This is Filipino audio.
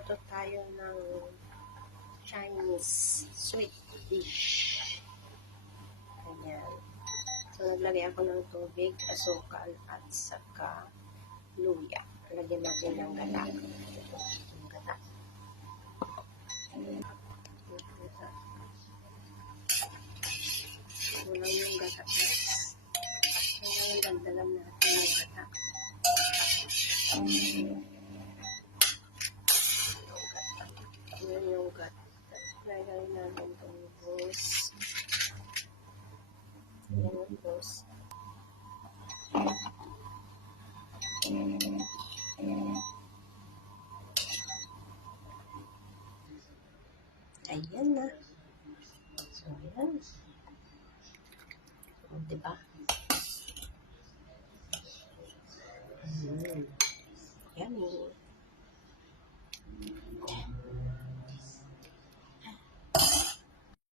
Magluluto tayo ng Chinese sweet dish. Ayan. So, naglagay ako ng tubig, asukal, at saka luya. Lagyan natin ng gata. Yung gata. Kulang yung gata, guys. Kaya dagdagan natin yung gata. Ayan yung gata. Lagay natin itong bus. Ayan yung bus. Ayan na. So, ayan. O, diba? Yummy.